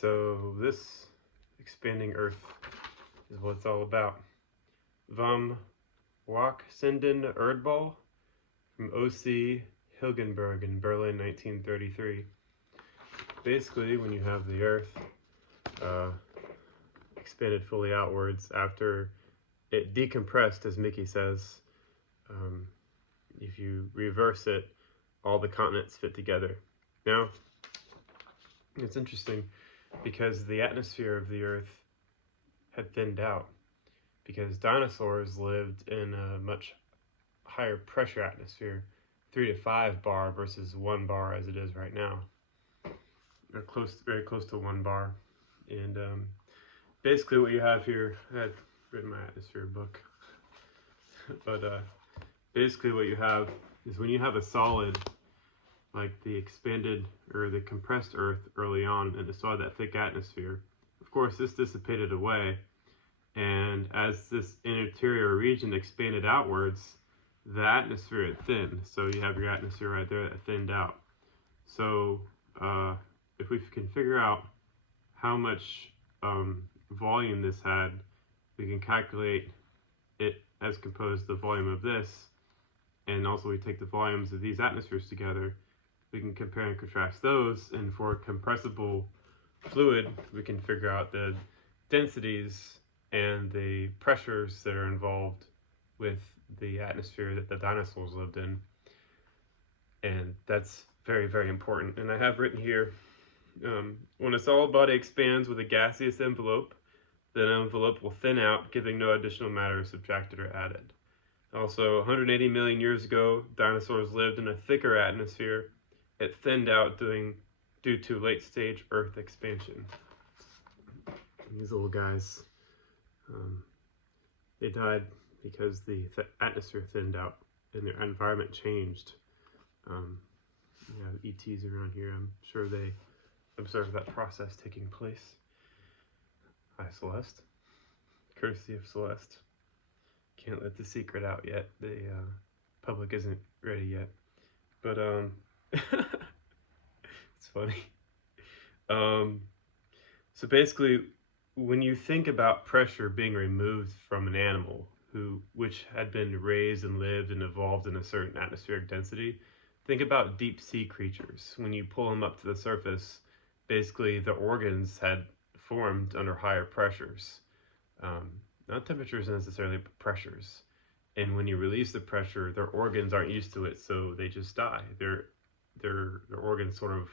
So this expanding Earth is what it's all about. Vom Wachsenden Erdball from O.C. Hilgenberg in Berlin, 1933. Basically, when you have the Earth expanded fully outwards after it decompressed, as Mickey says, if you reverse it, all the continents fit together. Now, it's interesting because the atmosphere of the Earth had thinned out because dinosaurs lived in a much higher pressure atmosphere, 3 to 5 bar versus 1 bar as it is right now. Or very close to 1 bar. And basically what you have here, I had written my atmosphere book, but basically what you have is when you have a solid like the expanded or the compressed Earth early on and it saw that thick atmosphere, of course this dissipated away, and as this interior region expanded outwards, the atmosphere had thinned. So you have your atmosphere right there that thinned out. So if we can figure out how much volume this had, we can calculate it as composed the volume of this, and also we take the volumes of these atmospheres together, we can compare and contrast those, and for a compressible fluid we can figure out the densities and the pressures that are involved with the atmosphere that the dinosaurs lived in. And that's very, very important. And I have written here, when a solid body expands with a gaseous envelope, the envelope will thin out, giving no additional matter subtracted or added. Also, 180 million years ago, dinosaurs lived in a thicker atmosphere. It thinned out due to late-stage Earth expansion. And these little guys, they died because the atmosphere thinned out and their environment changed. ETs around here, I'm sure they observed that process taking place. Hi, Celeste. Courtesy of Celeste. Can't let the secret out yet. The public isn't ready yet. But, it's funny. So basically, when you think about pressure being removed from an animal which had been raised and lived and evolved in a certain atmospheric density, think about deep sea creatures. When you pull them up to the surface, basically the organs had formed under higher pressures. Not temperatures necessarily, but pressures. And when you release the pressure, their organs aren't used to it, so they just die. Their organs sort of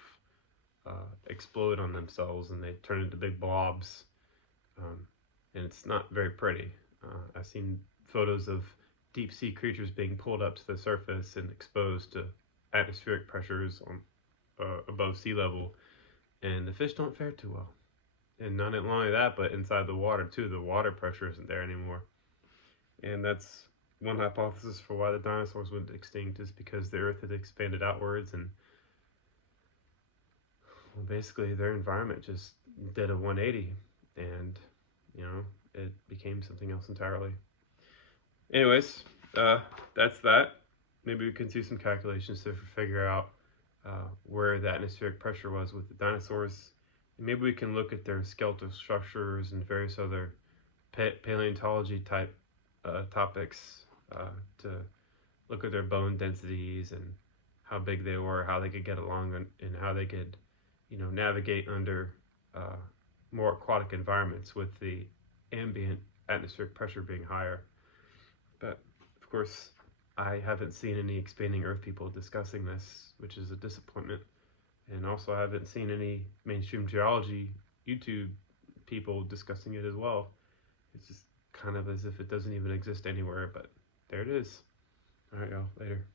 explode on themselves and they turn into big blobs. And it's not very pretty. I've seen photos of deep sea creatures being pulled up to the surface and exposed to atmospheric pressures above sea level, and the fish don't fare too well. And not only that, but inside the water too, the water pressure isn't there anymore. And that's one hypothesis for why the dinosaurs went extinct, is because the Earth had expanded outwards, and well, basically their environment just did a 180, and it became something else entirely. Anyways, that's that. Maybe we can do some calculations to figure out where the atmospheric pressure was with the dinosaurs. And maybe we can look at their skeletal structures and various other paleontology type topics to look at their bone densities and how big they were, how they could get along, and how they could, navigate under more aquatic environments with the ambient atmospheric pressure being higher. But of course, I haven't seen any expanding Earth people discussing this, which is a disappointment. And also I haven't seen any mainstream geology YouTube people discussing it as well. It's just kind of as if it doesn't even exist anywhere, but there it is. All right, y'all, later.